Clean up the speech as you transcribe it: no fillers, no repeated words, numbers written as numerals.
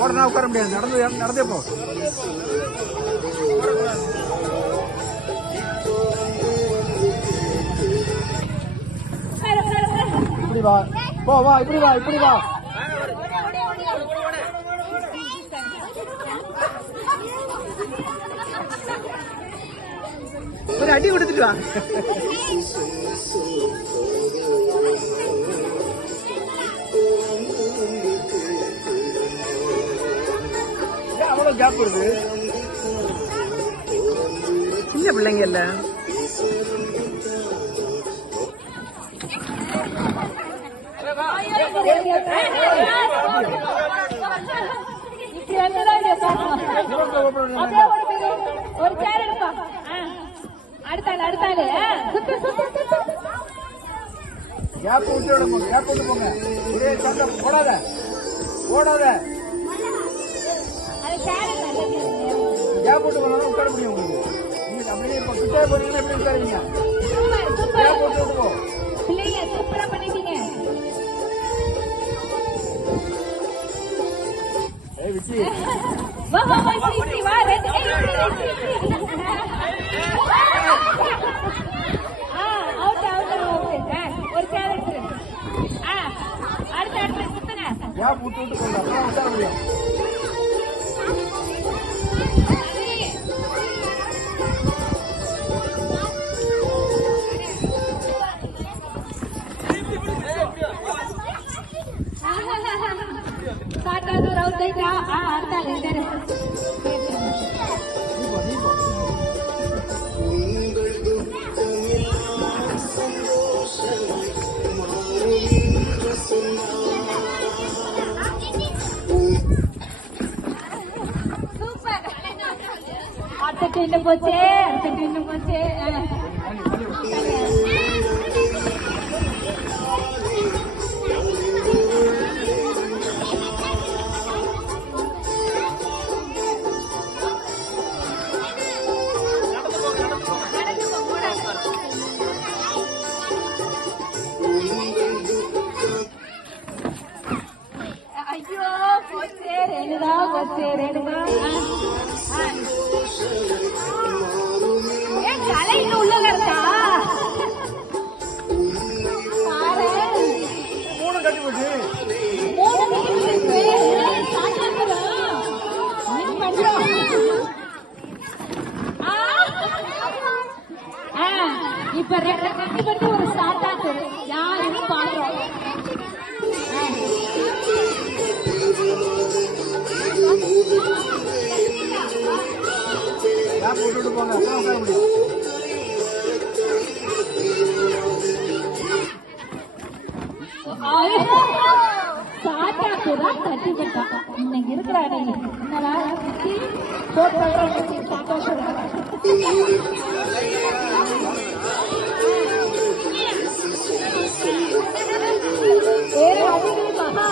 ஓடனா உட்கார முடியாது, நடந்தே போ. இப்படி வா, போ வா, இப்படி வா, இப்படி வா. ஒரு அடி கொடுத்துட்டு வா. அவ்வளவு கேப் வருது, சின்ன பிள்ளைங்க இல்ல. ஒரு சேர் எடுப்பா. அடுத்தாலே கேப் விட்டு போங்க, கேப் விட்டு போங்க. ஒரே சண்டை போடாத, ஓடாத. கேப் விட்டு போனாலும் உட்கார முடியும் உங்களுக்கு. நீங்க அப்படியே இப்ப கிட்டே போறீங்கன்னா எப்படி உட்காருவீங்க? கேப் விட்டு போ. பிள்ளைங்க சூப்பரா பண்ணிட்டீங்க. ஏய் விச்சி, வா வா வா விச்சி வா. ரெட் ஒரு சேர் எடுத்து. அடுத்து சுத்துங்க. கேப் விட்டு போங்க, அப்புறம் உட்கார முடியும். சாட்டாது ரவுதைட்டா. அடுத்தாலே அடுத்த போச்சே. ஐயோ போச்சே. ரேணுகா போச்சே. ரேணுகா தலை இன்னும் உள்ள கருத்தா. மூணு கட்டி போச்சு. இப்ப கட்டி பட்டு ஒரு சாட்டாத்து யாருன்னு பாக்குறோம். போட்டு போங்க, அப்புறம் உட்கார முடியும். சாட்டாக்குதான் கட்டி பட்டான். இன்னைக்கு இருக்கிறாரு என்னடா போட்டு சந்தோஷம். வேற அதிகம் மகா